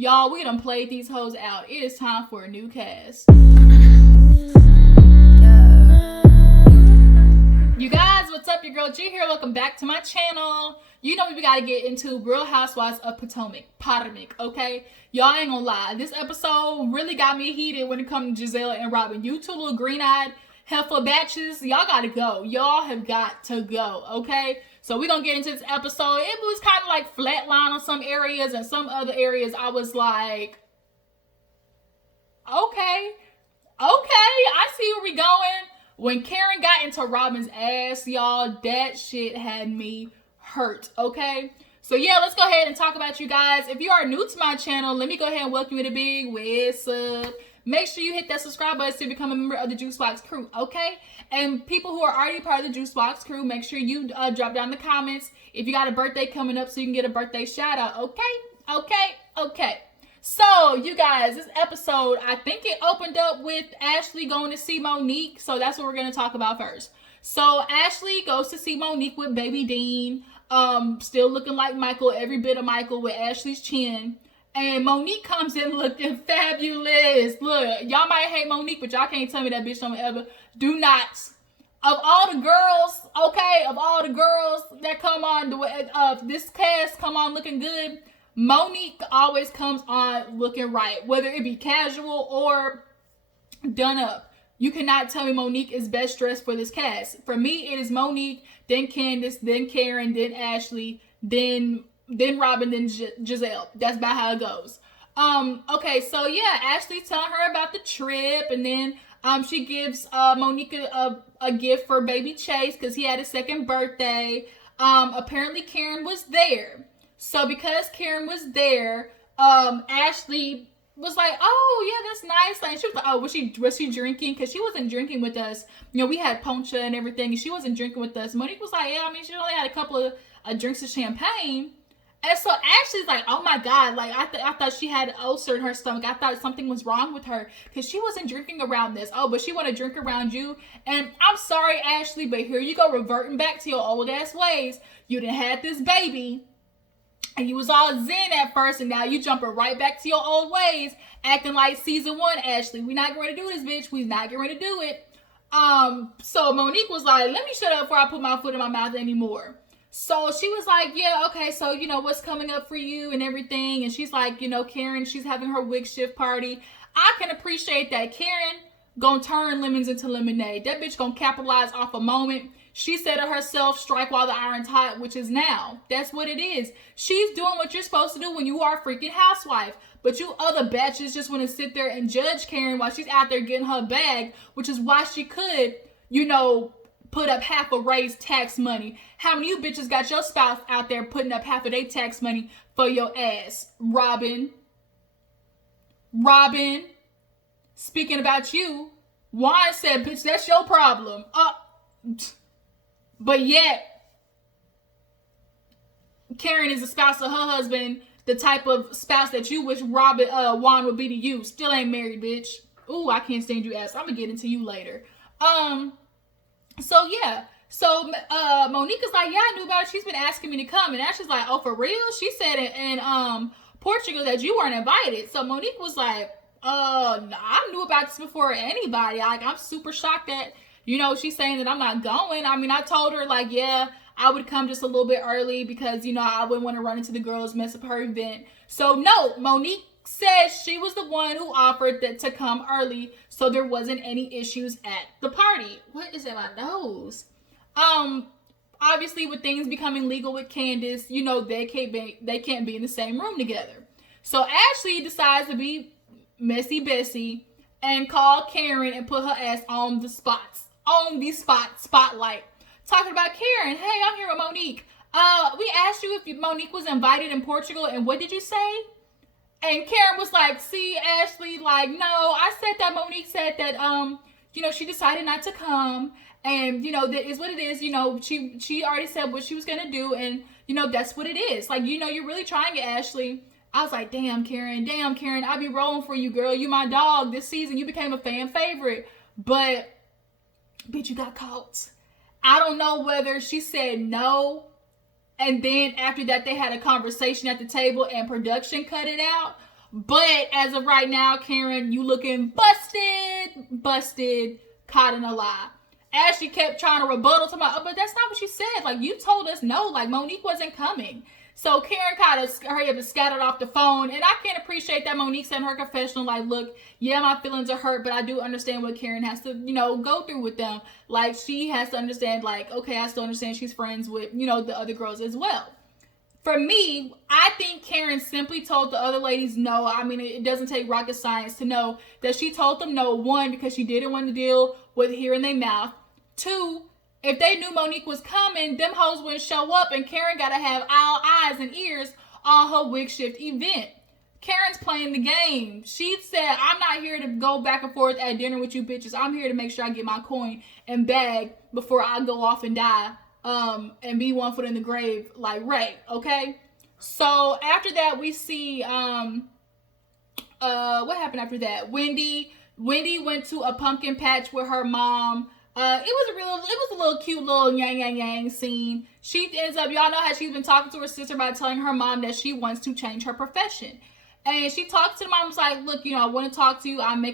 Y'all, we done played these hoes out. It is time for a new cast. You guys, what's up? Your girl G here. Welcome back to my channel. You know we gotta get into Real Housewives of Potomac, okay? Y'all ain't gonna lie. This episode really got me heated when it comes to Gizelle and Robin. You two little green-eyed heifer batches, y'all gotta go. Y'all have got to go, okay? So we're gonna get into this episode. It was kind of like flatline on some areas, and some other areas I was like, okay, I see where we going. When Karen got into Robin's ass, y'all, that shit had me hurt, okay? So yeah, let's go ahead and talk about you guys. If you are new to my channel, let me go ahead and welcome you to Big What's Up. Make sure you hit that subscribe button to become a member of the Juice Box crew, okay? And people who are already part of the Juice Box crew, make sure you drop down the comments if you got a birthday coming up so you can get a birthday shout out, okay? So, you guys, this episode, I think it opened up with Ashley going to see Monique. So, that's what we're going to talk about first. So, Ashley goes to see Monique with baby Dean. Still looking like Michael, every bit of Michael with Ashley's chin. And Monique comes in looking fabulous. Look, y'all might hate Monique, but y'all can't tell me that bitch don't ever. Do not. Of all the girls, okay, of all the girls that come on, this cast come on looking good, Monique always comes on looking right, whether it be casual or done up. You cannot tell me Monique is best dressed for this cast. For me, it is Monique, then Candace, then Karen, then Ashley, then Robin, then Gizelle. That's about how it goes. Okay, so yeah, Ashley telling her about the trip, and then she gives Monique a gift for baby Chase because he had his second birthday. Apparently Karen was there. So because Karen was there, Ashley was like, "Oh yeah, that's nice." Like she was like, "Oh, was she drinking?" Because she wasn't drinking with us. You know, we had poncha and everything, and she wasn't drinking with us. Monique was like, "Yeah, I mean, she only had a couple of drinks of champagne." And so Ashley's like, "Oh my god!" Like I thought she had ulcer in her stomach. I thought something was wrong with her because she wasn't drinking around this. Oh, but she want to drink around you. And I'm sorry, Ashley, but here you go, reverting back to your old ass ways. You done had this baby. And you was all zen at first, and now you jumping right back to your old ways, acting like season 1, Ashley. We not going to do this, bitch. We not going to do it. So Monique was like, "Let me shut up before I put my foot in my mouth anymore." So she was like, "Yeah, okay, so, you know, what's coming up for you and everything?" And she's like, you know, Karen, she's having her wig shift party. I can appreciate that. Karen gonna turn lemons into lemonade. That bitch gonna capitalize off a moment. She said to herself, strike while the iron's hot, which is now. That's what it is. She's doing what you're supposed to do when you are a freaking housewife. But you other batches just want to sit there and judge Karen while she's out there getting her bag, which is why she could, you know, put up half a raised tax money. How many of you bitches got your spouse out there putting up half of their tax money for your ass? Robin, speaking about you, Juan said, "Bitch, that's your problem." But yet, Karen is the spouse of her husband, the type of spouse that you wish Juan would be to you. Still ain't married, bitch. Ooh, I can't stand you ass. I'm gonna get into you later. So yeah. So Monique is like, "Yeah, I knew about it. She's been asking me to come." And Ashley's like, "Oh, for real?" She said in Portugal that you weren't invited. So Monique was like, I knew about this before anybody. Like, I'm super shocked that, you know, she's saying that I'm not going. I mean, I told her, like, yeah, I would come just a little bit early because, you know, I wouldn't want to run into the girls, mess up her event. So, no, Monique says she was the one who offered to come early, so there wasn't any issues at the party. What is in my nose? Obviously, with things becoming legal with Candace, you know, they can't be in the same room together. So, Ashley decides to be messy Bessie and call Karen and put her ass on the spotlight. Talking about Karen. "Hey, I'm here with Monique. We asked you if Monique was invited in Portugal, and what did you say?" And Karen was like, "See, Ashley, like, no, I said that Monique said that, you know, she decided not to come, and, you know, that is what it is. You know, she already said what she was gonna do, and, you know, that's what it is. Like, you know, you're really trying it, Ashley." I was like, damn, Karen, I be rolling for you, girl. You my dog this season. You became a fan favorite. But, bitch, you got caught. I don't know whether she said no, and then after that they had a conversation at the table and production cut it out, But as of right now, Karen, you looking busted, caught in a lie. Ashley kept trying to rebuttal to but that's not what you said. Like, you told us no, like Monique wasn't coming. So Karen kind of hurried up and scattered off the phone. And I can't appreciate that Monique said in her confessional, like, look, yeah, my feelings are hurt, but I do understand what Karen has to, go through with them. Like, she has to understand, like, okay, I still understand she's friends with, the other girls as well. For me, I think Karen simply told the other ladies no. I mean, it doesn't take rocket science to know that she told them no. One, because she didn't want to deal with hearing their mouth. Two, if they knew Monique was coming, them hoes wouldn't show up, and Karen got to have all eyes and ears on her wig shift event. Karen's playing the game. She said, I'm not here to go back and forth at dinner with you bitches. I'm here to make sure I get my coin and bag before I go off and die. And be one foot in the grave like Ray, okay? So after that, we see what happened after that? Wendy went to a pumpkin patch with her mom. It was a little cute little yang scene. She ends up, y'all know how she's been talking to her sister by telling her mom that she wants to change her profession. And she talks to the mom, was like, look, I want to talk to you. I'm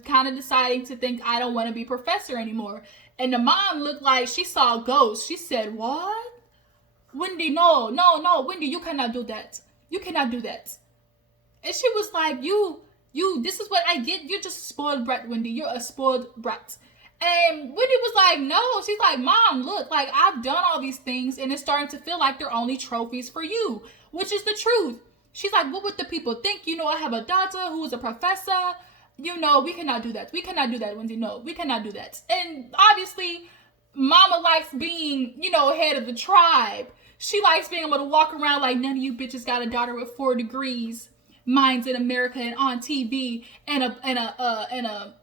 kind of deciding to think I don't want to be professor anymore. And the mom looked like she saw a ghost. She said, what? Wendy, no, Wendy, you cannot do that. You cannot do that. And she was like, you, this is what I get. You're just a spoiled brat, Wendy. You're a spoiled brat. And Wendy was like, no. She's like, Mom, look, like, I've done all these things, and it's starting to feel like they're only trophies for you, which is the truth. She's like, what would the people think? I have a daughter who is a professor. We cannot do that. We cannot do that, Wendy. No, we cannot do that. And obviously, Mama likes being, head of the tribe. She likes being able to walk around like none of you bitches got a daughter with 4 degrees, mine's in America and on TV, and a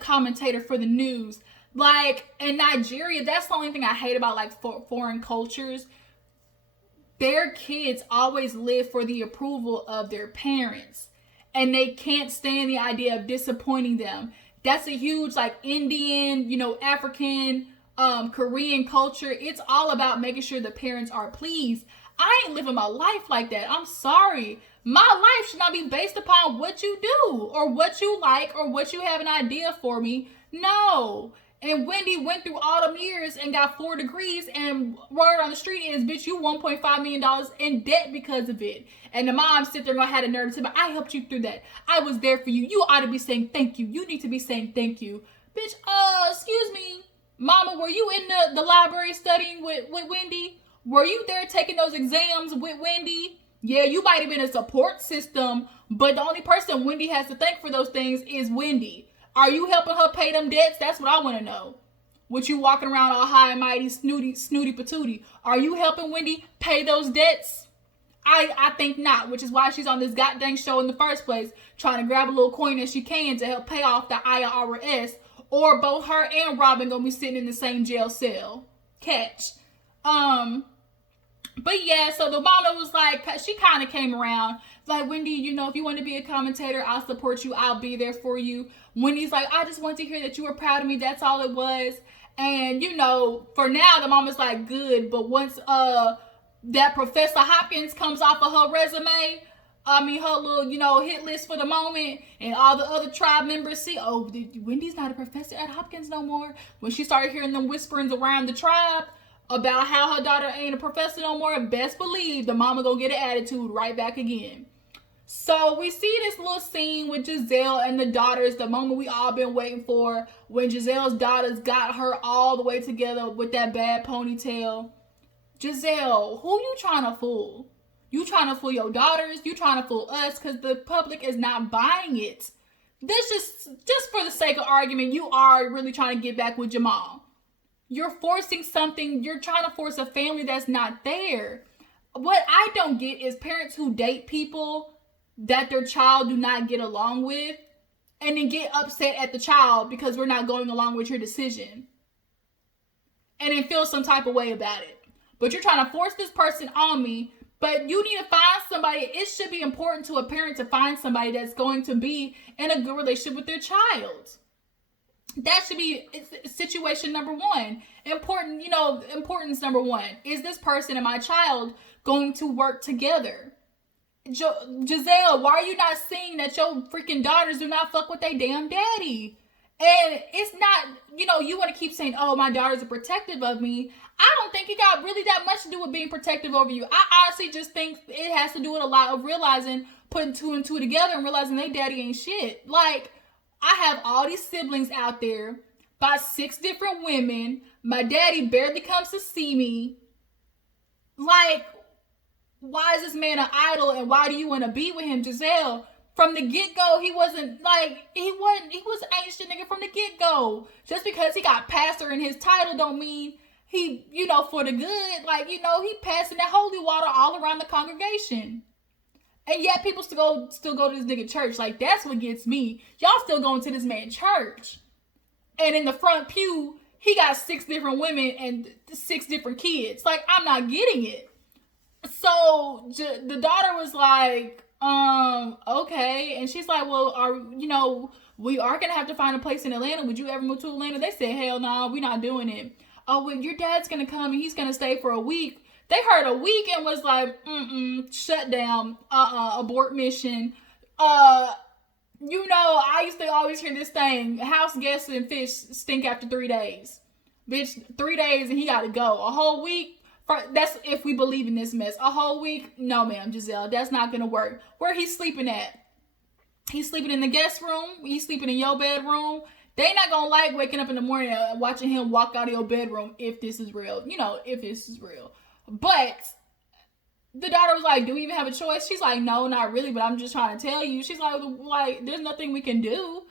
commentator for the news. Like, in Nigeria, that's the only thing I hate about, like, foreign cultures. Their kids always live for the approval of their parents. And they can't stand the idea of disappointing them. That's a huge, like, Indian, African, Korean culture. It's all about making sure the parents are pleased. I ain't living my life like that. I'm sorry. My life should not be based upon what you do or what you like or what you have an idea for me. No. And Wendy went through all them years and got 4 degrees, and word on the street is, bitch, you $1.5 million in debt because of it. And the mom sit there and had a nerve to say, but I helped you through that. I was there for you. You ought to be saying thank you. You need to be saying thank you. Bitch, excuse me. Mama, were you in the library studying with Wendy? Were you there taking those exams with Wendy? Yeah, you might have been a support system, but the only person Wendy has to thank for those things is Wendy. Are you helping her pay them debts? That's what I want to know. With you walking around all high and mighty, snooty patootie. Are you helping Wendy pay those debts? I think not, which is why she's on this goddamn show in the first place, trying to grab a little coin as she can to help pay off the IRS, or both her and Robin gonna be sitting in the same jail cell. Catch. But yeah, so the mama was like, she kind of came around, like, Wendy, if you want to be a commentator, I'll support you. I'll be there for you. Wendy's like, I just want to hear that you were proud of me. That's all it was. And, for now, the mama's like, good. But once that Professor Hopkins comes off of her resume, her little, hit list for the moment, and all the other tribe members see, oh, Wendy's not a professor at Hopkins no more. When she started hearing them whisperings around the tribe about how her daughter ain't a professor no more, best believe the mama gonna get an attitude right back again. So we see this little scene with Gizelle and the daughters, the moment we all been waiting for, when Gizelle's daughters got her all the way together with that bad ponytail. Gizelle, who you trying to fool? You trying to fool your daughters? You trying to fool us? Because the public is not buying it. This just for the sake of argument, you are really trying to get back with Jamal. You're forcing something. You're trying to force a family that's not there. What I don't get is parents who date people that their child do not get along with, and then get upset at the child because we're not going along with your decision, and then feel some type of way about it. But you're trying to force this person on me, but you need to find somebody. It should be important to a parent to find somebody that's going to be in a good relationship with their child. That should be situation number one. Importance number one. Is this person and my child going to work together? Gizelle, why are you not seeing that your freaking daughters do not fuck with their damn daddy? And it's not, you want to keep saying, oh, my daughters are protective of me. I don't think it got really that much to do with being protective over you. I honestly just think it has to do with a lot of realizing, putting two and two together and realizing they daddy ain't shit. Like, I have all these siblings out there by 6 different women. My daddy barely comes to see me. Like, why is this man an idol and why do you want to be with him, Gizelle? From the get-go, he was an ancient nigga from the get-go. Just because he got pastor in his title don't mean he, for the good. Like, he passing that holy water all around the congregation. And yet people still go to this nigga church. Like, that's what gets me. Y'all still going to this man church. And in the front pew, he got 6 different women and 6 different kids. Like, I'm not getting it. So the daughter was like, okay. And she's like, well, we are going to have to find a place in Atlanta. Would you ever move to Atlanta? They said, hell no, we're not doing it. Oh, well, your dad's going to come and he's going to stay for a week. They heard a week and was like, shut down, abort mission. I used to always hear this thing, house guests and fish stink after 3 days. Bitch, 3 days and he got to go. A whole week? That's if we believe in this mess. A whole week? No, ma'am, Gizelle. That's not going to work. Where he's sleeping at? He's sleeping in the guest room. He's sleeping in your bedroom. They not going to like waking up in the morning and watching him walk out of your bedroom if this is real. If this is real. But the daughter was like, do we even have a choice? She's like, no, not really, but I'm just trying to tell you. She's like, there's nothing we can do.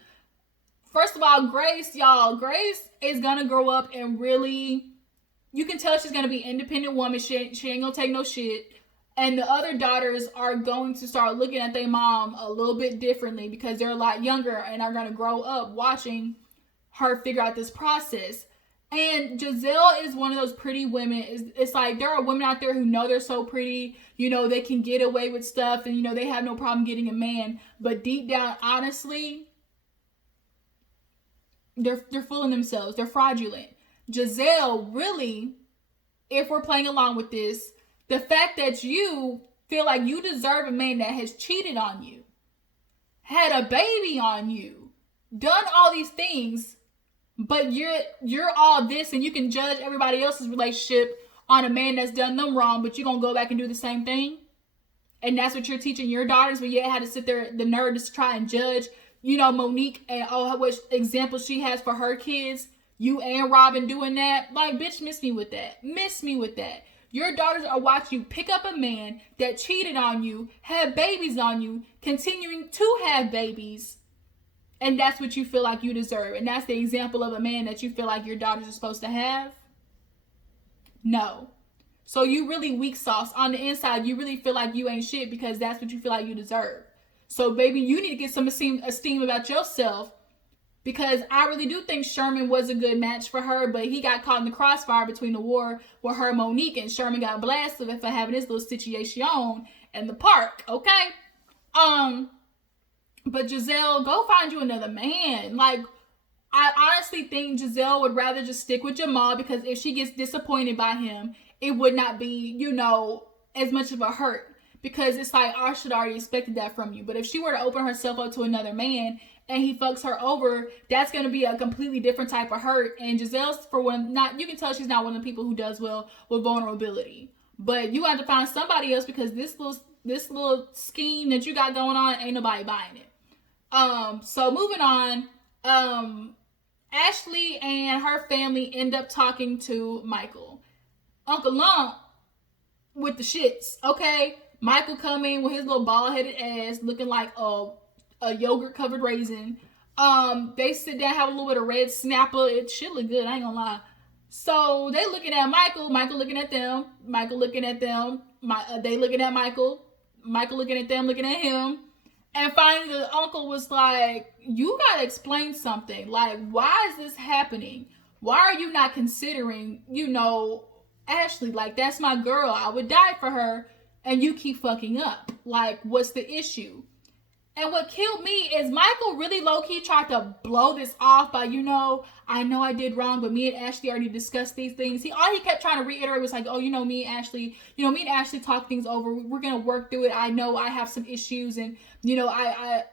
First of all, Grace is going to grow up and really... You can tell she's going to be an independent woman. She ain't going to take no shit. And the other daughters are going to start looking at their mom a little bit differently because they're a lot younger and are going to grow up watching her figure out this process. And Gizelle is one of those pretty women. It's like there are women out there who know they're so pretty. They can get away with stuff and, they have no problem getting a man. But deep down, honestly, they're fooling themselves. They're fraudulent. Gizelle, really, if we're playing along with this, the fact that you feel like you deserve a man that has cheated on you, had a baby on you, done all these things, but you're all this and you can judge everybody else's relationship on a man that's done them wrong, but you're going to go back and do the same thing? And that's what you're teaching your daughters, but yet had to sit there, the nerve to try and judge, Monique and what example she has for her kids. You and Robin doing that. Like, bitch, miss me with that. Your daughters are watching you pick up a man that cheated on you, had babies on you, continuing to have babies. And that's what you feel like you deserve. And that's the example of a man that you feel like your daughters are supposed to have? No. So you really weak sauce. On the inside, you really feel like you ain't shit because that's what you feel like you deserve. So, baby, you need to get some esteem about yourself. Because I really do think Sherman was a good match for her, but he got caught in the crossfire between the war with her and Monique, and Sherman got blasted for having this little situation in the park, okay? But Gizelle, go find you another man. Like, I honestly think Gizelle would rather just stick with Jamal because if she gets disappointed by him, it would not be, as much of a hurt. Because it's like, I should already expected that from you. But if she were to open herself up to another man and he fucks her over, that's going to be a completely different type of hurt. And Gizelle's, you can tell she's not one of the people who does well with vulnerability. But you have to find somebody else because this little scheme that you got going on, ain't nobody buying it. So moving on, Ashley and her family end up talking to Michael. Uncle Lump with the shits, okay? Michael come in with his little bald-headed ass looking like a yogurt-covered raisin. They sit down, have a little bit of red snapper. It should look good, I ain't gonna lie. So they looking at Michael looking at them, Michael looking at them, they looking at Michael looking at them, looking at him. And finally the uncle was like, you gotta explain something. Like, why is this happening? Why are you not considering, Ashley? Like, that's my girl. I would die for her. And you keep fucking up. Like, what's the issue? And what killed me is Michael really low-key tried to blow this off by, I know I did wrong, but me and Ashley already discussed these things. All he kept trying to reiterate was like, oh, me and Ashley talk things over. We're going to work through it. I know I have some issues, and, I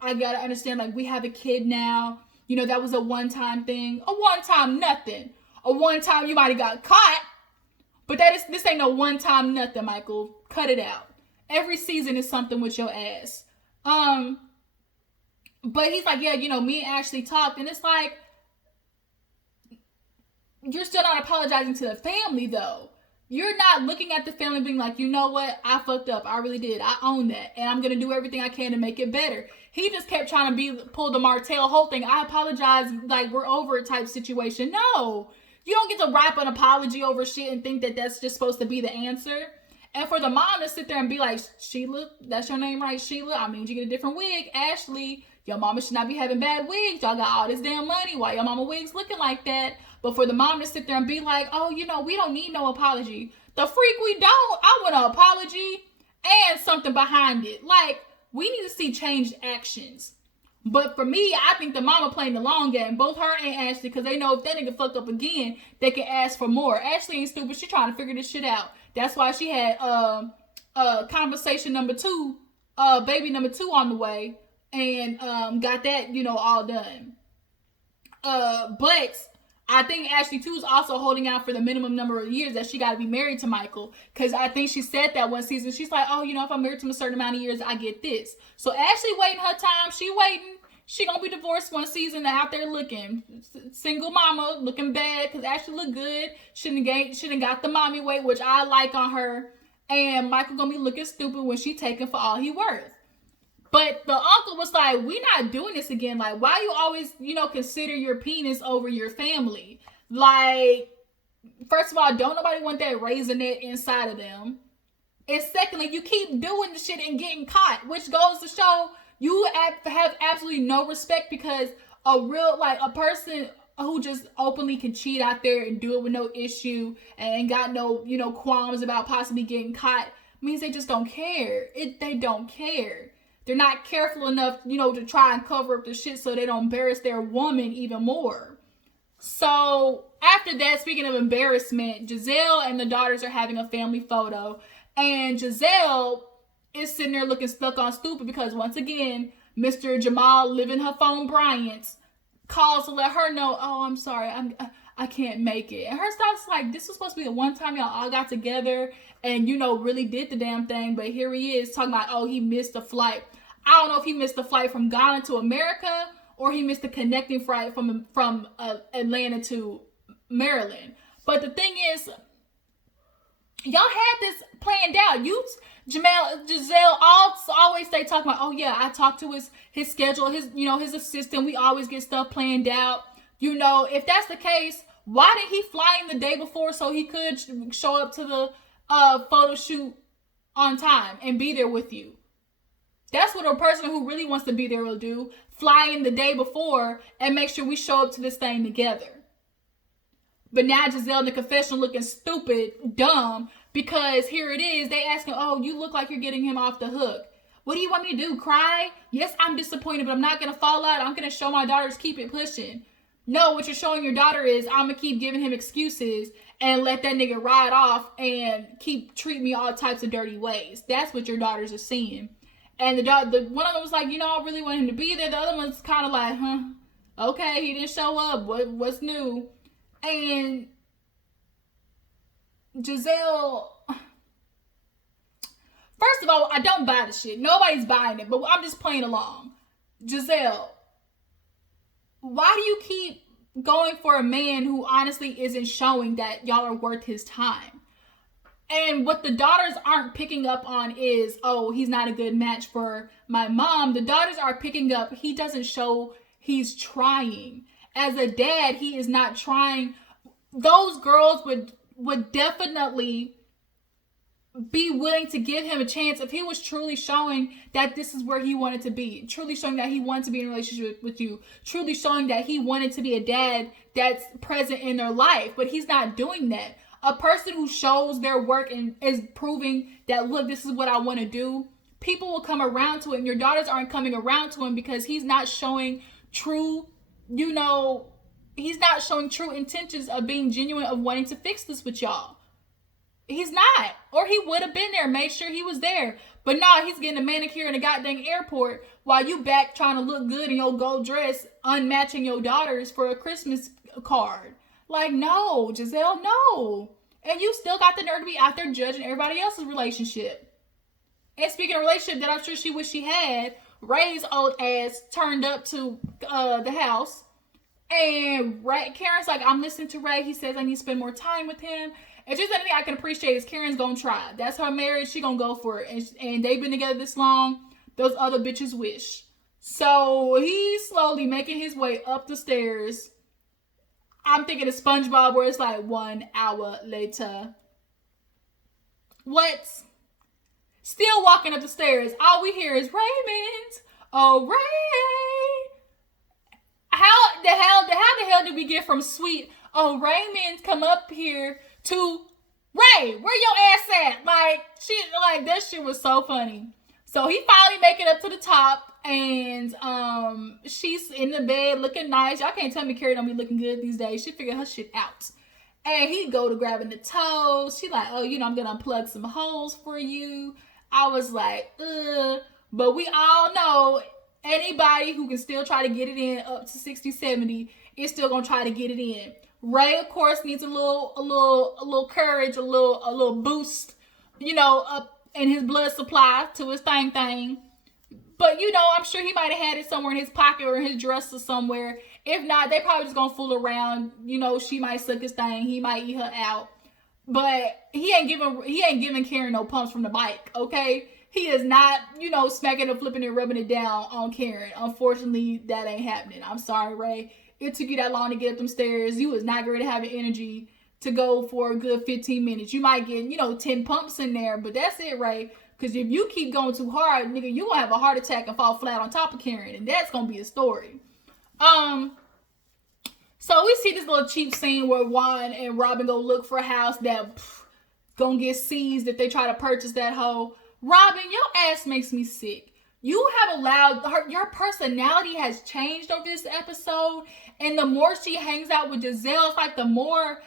got to understand, like, we have a kid now. That was a one-time thing. A one-time nothing. A one-time you might have got caught, but this ain't no one-time nothing, Michael. Cut it out. Every season is something with your ass. But he's like, yeah, me and Ashley talked, and it's like, you're still not apologizing to the family, though. You're not looking at the family being like, you know what, I fucked up, I really did, I own that, and I'm gonna do everything I can to make it better. He just kept trying to pull the Martell whole thing, I apologize, like, we're over it type situation. No, you don't get to wrap an apology over shit and think that that's just supposed to be the answer. And for the mom to sit there and be like, Sheila, that's your name, right? Sheila, I mean, you get a different wig. Ashley, your mama should not be having bad wigs. Y'all got all this damn money. Why your mama wigs looking like that? But for the mom to sit there and be like, oh, we don't need no apology. The freak we don't. I want an apology and something behind it. Like, we need to see changed actions. But for me, I think the mama playing the long game. Both her and Ashley, because they know if that nigga fuck up again, they can ask for more. Ashley ain't stupid. She trying to figure this shit out. That's why she had conversation number 2, baby number 2 on the way, and got that, all done. But I think Ashley too is also holding out for the minimum number of years that she got to be married to Michael, because I think she said that one season. She's like, oh, if I'm married to him a certain amount of years, I get this. So Ashley waiting her time. She waiting. She gonna be divorced one season and out there looking single mama, looking bad, because Ashley look good. Shouldn't got the mommy weight, which I like on her. And Michael gonna be looking stupid when she taken for all he worth. But the uncle was like, we not doing this again. Like, why you always, consider your penis over your family? Like, first of all, don't nobody want that raisinette inside of them. And secondly, you keep doing the shit and getting caught, which goes to show you have absolutely no respect, because a person who just openly can cheat out there and do it with no issue and ain't got no, qualms about possibly getting caught means they just don't care. They don't care. They're not careful enough, to try and cover up the shit so they don't embarrass their woman even more. So after that, speaking of embarrassment, Gizelle and the daughters are having a family photo, and Gizelle is sitting there looking stuck on stupid because once again, Mr. Jamal, living her phone Bryant's, calls to let her know, oh, I'm sorry, I can't make it. And her stuff's like, this was supposed to be the one time y'all all got together and, really did the damn thing, but here he is talking about, oh, he missed a flight. I don't know if he missed the flight from Ghana to America or he missed the connecting flight from Atlanta to Maryland. But the thing is, y'all had this planned out. Gizelle always stay talking about, oh yeah, I talked to his schedule, his assistant. We always get stuff planned out. If that's the case, why did he fly in the day before so he could show up to the photo shoot on time and be there with you? That's what a person who really wants to be there will do. Fly in the day before and make sure we show up to this thing together. But now Gizelle in the confessional looking stupid, dumb, because here it is. They asking, oh, you look like you're getting him off the hook. What do you want me to do? Cry? Yes, I'm disappointed, but I'm not going to fall out. I'm going to show my daughters keep it pushing. No, what you're showing your daughter is I'm going to keep giving him excuses and let that nigga ride off and keep treating me all types of dirty ways. That's what your daughters are seeing. And the one of them was like, I really want him to be there. The other one's kind of like, okay, he didn't show up. What's new? And Gizelle, first of all, I don't buy the shit. Nobody's buying it, but I'm just playing along. Gizelle, why do you keep going for a man who honestly isn't showing that y'all are worth his time? And what the daughters aren't picking up on is, oh, he's not a good match for my mom. The daughters are picking up, he doesn't show he's trying. As a dad, he is not trying. Those girls would definitely be willing to give him a chance if he was truly showing that this is where he wanted to be, truly showing that he wanted to be in a relationship with you, truly showing that he wanted to be a dad that's present in their life. But he's not doing that. A person who shows their work and is proving that, look, this is what I want to do, people will come around to it, and your daughters aren't coming around to him because he's not showing true, he's not showing true intentions of being genuine, of wanting to fix this with y'all. He's not. Or he would have been there, made sure he was there. But now he's getting a manicure in a goddamn airport while you back trying to look good in your gold dress, unmatching your daughters for a Christmas card. Like, no, Gizelle, no. And you still got the nerve to be out there judging everybody else's relationship. And speaking of relationship that I'm sure she wished she had, Ray's old ass turned up to the house. And Karen's like, I'm listening to Ray. He says I need to spend more time with him. If there's anything I can appreciate is Karen's gonna try. That's her marriage. She gonna go for it. And they've been together this long. Those other bitches wish. So he's slowly making his way up the stairs. I'm thinking of SpongeBob where it's like 1 hour later. What? Still walking up the stairs. All we hear is Raymond. Oh, Ray. How the hell did we get from sweet, oh, Raymond, come up here, to Ray, where your ass at? Like that shit was so funny. So he finally make it up to the top, and she's in the bed looking nice. Y'all can't tell me Carrie don't be looking good these days. She figured her shit out. And he go to grabbing the toes. She like, oh, I'm gonna unplug some holes for you. I was like, ugh. But we all know anybody who can still try to get it in up to 60, 70 is still gonna try to get it in. Ray, of course, needs a little courage, a little boost, up in his blood supply to his thing. But, I'm sure he might have had it somewhere in his pocket or in his dresser somewhere. If not, they probably just gonna fool around. She might suck his thing. He might eat her out. But he ain't giving Karen no pumps from the bike, okay? He is not, smacking and flipping and rubbing it down on Karen. Unfortunately, that ain't happening. I'm sorry, Ray. It took you that long to get up them stairs. You was not going to have the energy to go for a good 15 minutes. You might get, 10 pumps in there, but that's it, Ray. Because if you keep going too hard, nigga, you gonna have a heart attack and fall flat on top of Karen, and that's gonna be a story. So we see this little cheap scene where Juan and Robin go look for a house that gonna get seized if they try to purchase that hoe. Robin, your ass makes me sick. You have allowed your personality has changed over this episode, and the more she hangs out with Gizelle, it's like the more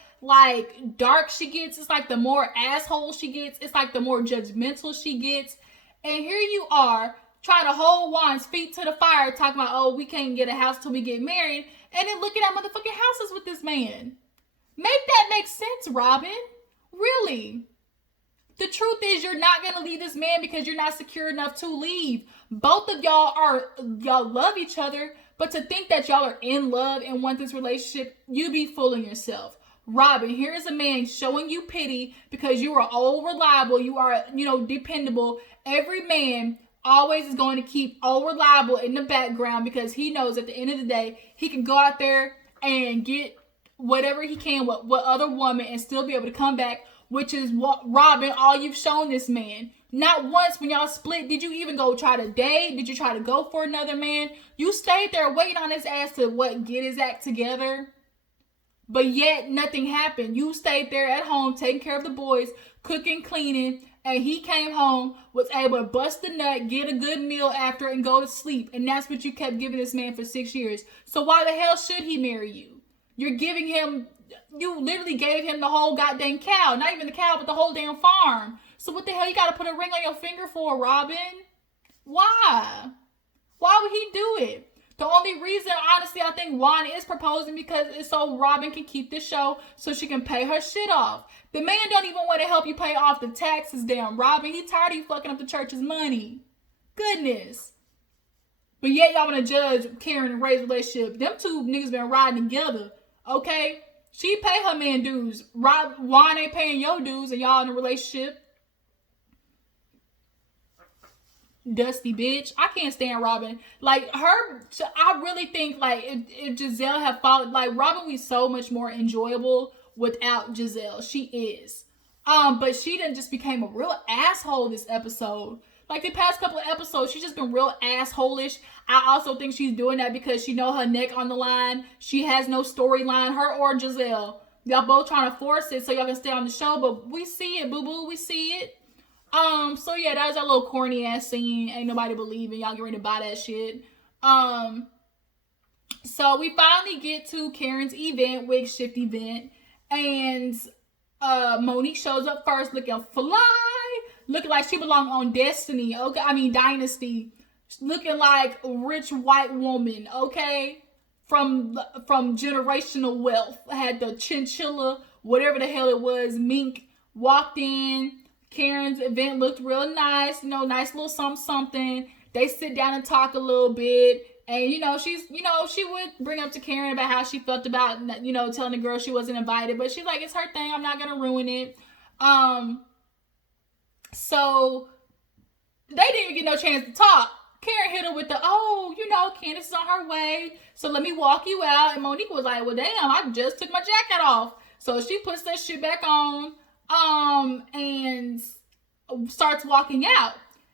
dark she gets. It's like the more asshole she gets. It's like the more judgmental she gets. And here you are trying to hold Juan's feet to the fire, talking about, oh, we can't get a house till we get married, and then looking at motherfucking houses with this man. Make that make sense, Robin. Really. The truth is you're not going to leave this man because you're not secure enough to leave. Both of y'all love each other, but to think that y'all are in love and want this relationship, you be fooling yourself. Robin, here is a man showing you pity because you are all reliable. You are, dependable. Every man always is going to keep all reliable in the background because he knows at the end of the day, he can go out there and get whatever he can with what other woman and still be able to come back, which is what, Robin, all you've shown this man. Not once when y'all split did you even go try to date. Did you try to go for another man? You stayed there waiting on his ass to get his act together. But yet nothing happened. You stayed there at home taking care of the boys, cooking, cleaning, and he came home, was able to bust the nut, get a good meal after, and go to sleep. And that's what you kept giving this man for 6 years. So why the hell should he marry you? You're giving him, you literally gave him the whole goddamn cow. Not even the cow, but the whole damn farm. So what the hell you gotta put a ring on your finger for, Robin? Why? Why would he do it? The only reason, honestly, I think Juan is proposing because it's so Robin can keep this show so she can pay her shit off. The man don't even want to help you pay off the taxes, damn Robin. He tired of you fucking up the church's money. Goodness. But yet y'all want to judge Karen and Ray's relationship. Them two niggas been riding together, okay? She pay her man dues. Juan ain't paying your dues and y'all in a relationship. Dusty bitch. I can't stand Robin. Like her, I really think like if Gizelle had followed, like Robin was so much more enjoyable without Gizelle. She is. But she done just became a real asshole this episode. Like the past couple of episodes, she's just been real asshole-ish. I also think she's doing that because she know her neck on the line. She has no storyline, her or Gizelle. Y'all both trying to force it so y'all can stay on the show, but we see it, boo-boo. We see it. So yeah, that was a little corny ass scene. Ain't nobody believing. Y'all get ready to buy that shit. Um, so we finally get to Karen's event, wig shift event, and Monique shows up first looking fly, looking like she belonged on Destiny. Okay, I mean Dynasty, looking like a rich white woman. Okay, from generational wealth. Had the chinchilla, whatever the hell it was, mink. Walked in. Karen's event looked real nice. You know, nice little something. They sit down and talk a little bit. And, she would bring up to Karen about how she felt about, telling the girl she wasn't invited. But she's like, it's her thing. I'm not going to ruin it. So they didn't even get no chance to talk. Karen hit her with the, Candace is on her way. So let me walk you out. And Monique was like, well, damn, I just took my jacket off. So she puts that shit back on. And starts walking out.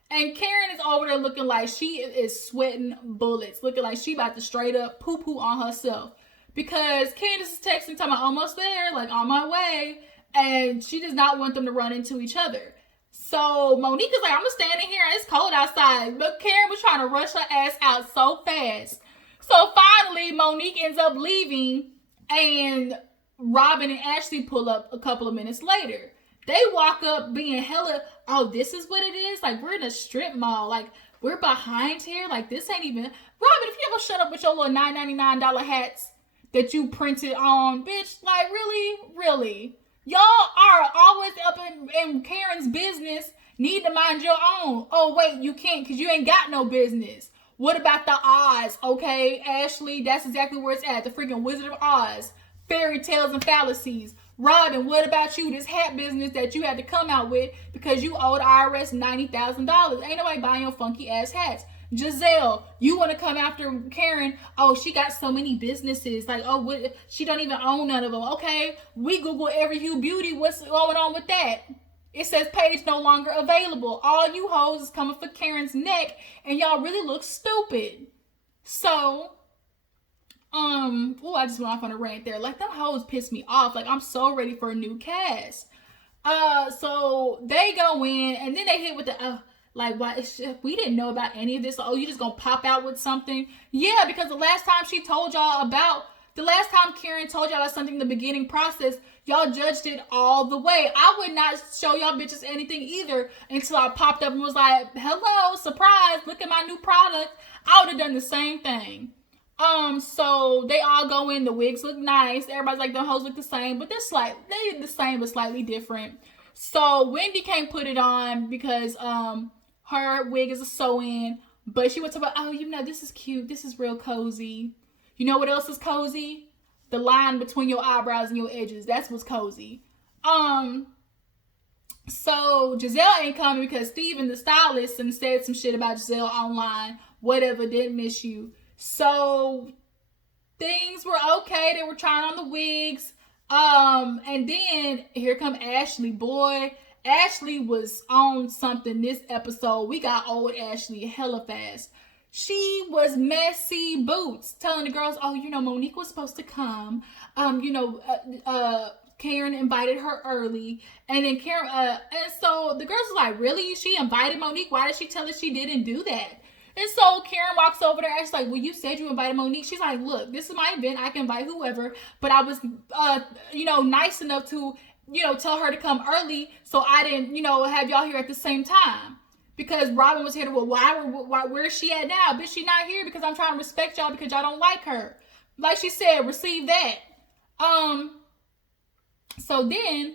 And Karen is over there looking like she is sweating bullets, looking like she about to straight up poo-poo on herself. Because Candace is texting, talking about almost there, like on my way, and she does not want them to run into each other. So Monique is like, I'm gonna stand in here, it's cold outside. But Karen was trying to rush her ass out so fast. So finally, Monique ends up leaving, and Robin and Ashley pull up a couple of minutes later. They walk up being hella, oh, this is what it is? Like, we're in a strip mall. Like, we're behind here. Like, this ain't even... Robin, if you ever shut up with your little $9.99 hats that you printed on, bitch, like, really? Y'all are always up in Karen's business. Need to mind your own. Oh, wait, you can't because you ain't got no business. What about the Oz? Okay, Ashley, that's exactly where it's at. The freaking Wizard of Oz. Fairy tales and fallacies. Robin, what about you? This hat business that you had to come out with because you owed IRS $90,000. Ain't nobody buying your funky ass hats. Gizelle, you want to come after Karen? Oh, she got so many businesses. Like, oh, what, she don't even own none of them. Okay, we Google every hue beauty. What's going on with that? It says page no longer available. All you hoes is coming for Karen's neck, and y'all really look stupid. So... I just went off on a rant there. Like, them hoes pissed me off. Like, I'm so ready for a new cast. So they go in, and then they hit with the, why? We didn't know about any of this. Oh, you just gonna pop out with something? Yeah, because the last time Karen told y'all about something in the beginning process, y'all judged it all the way. I would not show y'all bitches anything either until I popped up and was like, hello, surprise, look at my new product. I would have done the same thing. So they all go in, the wigs look nice, everybody's like, the hoes look the same, but they're the same but slightly different. So Wendy can't put it on because her wig is a sew-in, but she would talk about, oh, this is cute, this is real cozy. You know what else is cozy? The line between your eyebrows and your edges, that's what's cozy. So Gizelle ain't coming because Steven, the stylist, and said some shit about Gizelle online, whatever, didn't miss you. So things were okay. They were trying on the wigs. And then here come Ashley. Boy, Ashley was on something this episode. We got old Ashley hella fast. She was messy boots, telling the girls, oh, Monique was supposed to come. Karen invited her early. And then Karen, and so the girls was like, really? She invited Monique? Why did she tell us she didn't do that? And so Karen walks over there and she's like, well, you said you invited Monique. She's like, look, this is my event. I can invite whoever. But I was, nice enough to, tell her to come early. So I didn't, have y'all here at the same time. Because Robin was here to, why, where's she at now? Bitch, she not here because I'm trying to respect y'all because y'all don't like her. Like she said, receive that. So then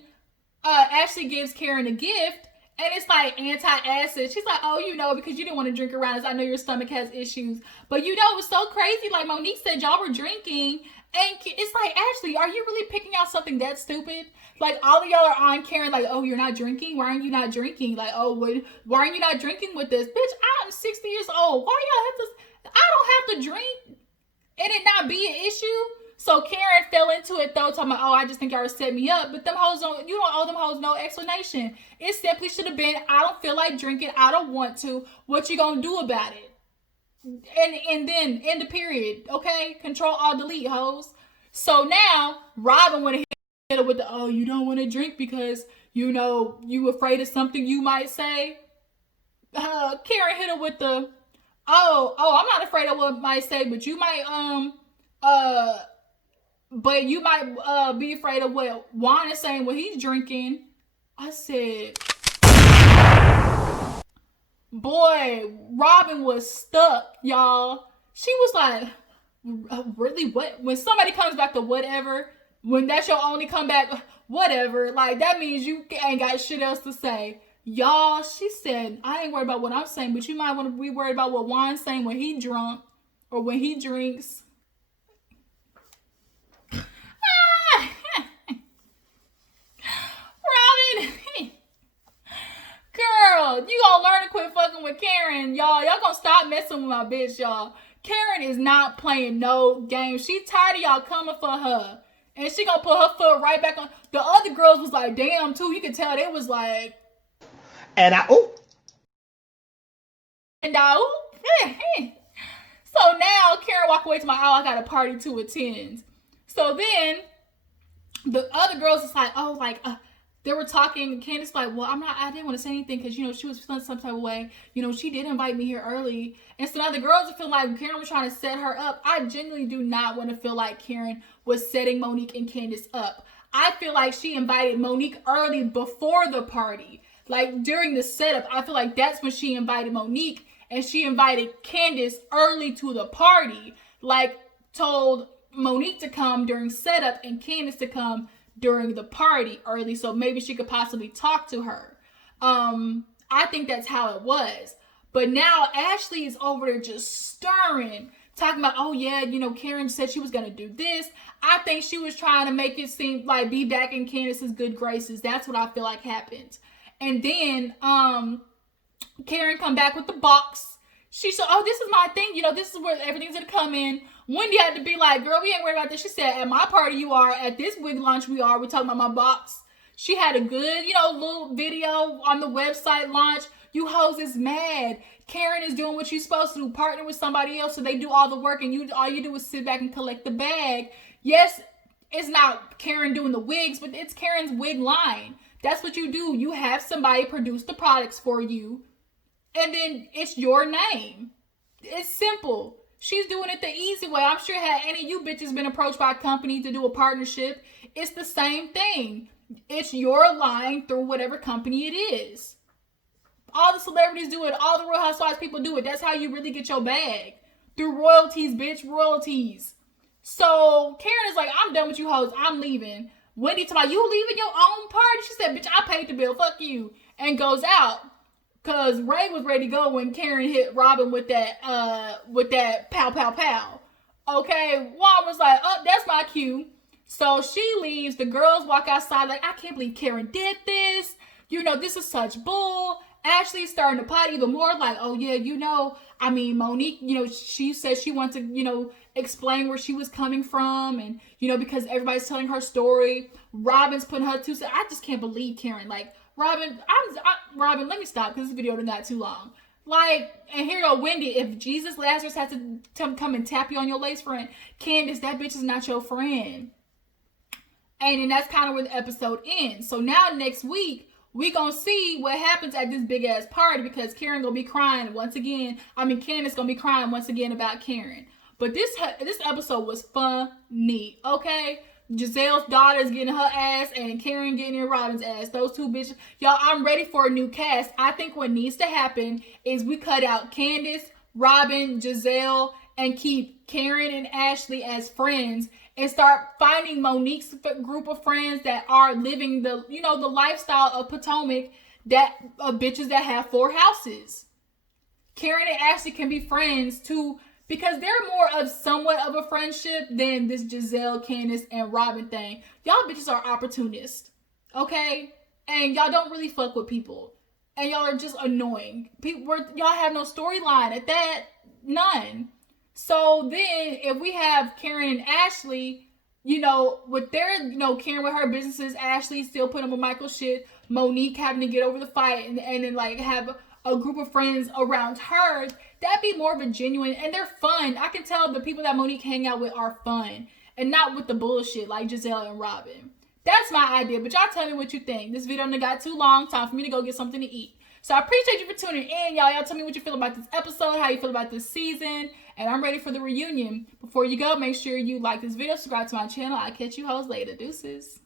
Ashley gives Karen a gift. And it's like anti-acid. She's like, oh, because you didn't want to drink around us. I know your stomach has issues. But it was so crazy. Like Monique said, y'all were drinking. And it's like, Ashley, are you really picking out something that stupid? Like, all of y'all are on Karen like, oh, you're not drinking? Why aren't you not drinking? Like, oh, why aren't you not drinking with this? Bitch, I'm 60 years old. Why y'all have to, I don't have to drink and it not be an issue? So Karen fell into it though, talking about, oh, I just think y'all set me up. But them hoes you don't owe them hoes no explanation. It simply should have been, I don't feel like drinking. I don't want to. What you gonna do about it? And then end the period. Okay? Control, Alt, delete, hoes. So now Robin went ahead with the, oh, you don't want to drink because you afraid of something you might say? Karen hit her with the, I'm not afraid of what I might say, but you might, be afraid of what Juan is saying when he's drinking. I said, boy, Robin was stuck, y'all. She was like, really? What? When somebody comes back to whatever, when that's your only comeback, whatever, like that means you ain't got shit else to say. Y'all, she said, I ain't worried about what I'm saying, but you might want to be worried about what Juan's saying when he drunk or when he drinks. Robin, girl, you gonna learn to quit fucking with Karen, y'all. Y'all gonna stop messing with my bitch, y'all. Karen is not playing no games. She tired of y'all coming for her. And she gonna put her foot right back on. The other girls was like, damn, too. You could tell they was like, and I oop. And I oop. So now Karen walk away to my, I got a party to attend. So then the other girls is like, they were talking, and Candace like, well, I didn't want to say anything because, she was feeling some type of way. She did invite me here early. And so now the girls are feeling like Karen was trying to set her up. I genuinely do not want to feel like Karen was setting Monique and Candace up. I feel like she invited Monique early before the party. Like during the setup, I feel like that's when she invited Monique, and she invited Candace early to the party. Like told Monique to come during setup and Candace to come during the party early, so maybe she could possibly talk to her. I think that's how it was. But now Ashley is over there just stirring, talking about, oh yeah, Karen said she was gonna do this. I think she was trying to make it seem like be back in Candace's good graces. That's what I feel like happened. And then Karen come back with the box. She said, oh, this is my thing. This is where everything's gonna come in. Wendy had to be like, girl, we ain't worried about this. She said, at my party you are, at this wig launch we are. We're talking about my box. She had a good, little video on the website launch. You hoes is mad. Karen is doing what she's supposed to do, partner with somebody else, so they do all the work, and all you do is sit back and collect the bag. Yes, it's not Karen doing the wigs, but it's Karen's wig line. That's what you do. You have somebody produce the products for you, and then it's your name. It's simple. She's doing it the easy way. I'm sure had any of you bitches been approached by a company to do a partnership, it's the same thing. It's your line through whatever company it is. All the celebrities do it. All the Real Housewives people do it. That's how you really get your bag. Through royalties, bitch. Royalties. So Karen is like, I'm done with you hoes. I'm leaving. Wendy told me, you leaving your own party? She said, bitch, I paid the bill. Fuck you. And goes out. Cause Ray was ready to go when Karen hit Robin with that pow pow pow. Okay, Juan was like, oh, that's my cue. So she leaves. The girls walk outside like, I can't believe Karen did this. This is such bull. Ashley's starting to pot even more like, oh yeah, Monique, she said she wanted to, explain where she was coming from, and, because everybody's telling her story. Robin's putting her two cents. I just can't believe Karen. Like, Robin, Robin, let me stop because this video done got too long. Like, and here go Wendy. If Jesus Lazarus has to come and tap you on your lace front, Candace, that bitch is not your friend. And then that's kind of where the episode ends. So now next week, we gonna see what happens at this big ass party, because Karen gonna be crying once again. Candace gonna be crying once again about Karen. But this episode was funny, okay? Gizelle's daughter is getting her ass, and Karen getting in Robin's ass. Those two bitches. Y'all, I'm ready for a new cast. I think what needs to happen is we cut out Candace, Robin, Gizelle, and keep Karen and Ashley as friends, and start finding Monique's group of friends that are living the lifestyle of Potomac, that bitches that have 4 houses. Karen and Ashley can be friends too, because they're more of somewhat of a friendship than this Gizelle, Candace, and Robin thing. Y'all bitches are opportunists, okay? And y'all don't really fuck with people. And y'all are just annoying. Y'all have no storyline at that. None. So then, if we have Karen and Ashley, with their, Karen with her businesses, Ashley still putting up with Michael shit, Monique having to get over the fight, and then, like, have a group of friends around her, that'd be more of a genuine, and they're fun. I can tell the people that Monique hang out with are fun, and not with the bullshit like Gizelle and Robin. That's my idea, but y'all tell me what you think. This video done got too long. Time for me to go get something to eat. So I appreciate you for tuning in, y'all. Y'all tell me what you feel about this episode, how you feel about this season, and I'm ready for the reunion. Before you go, make sure you like this video, subscribe to my channel. I'll catch you hoes later. Deuces.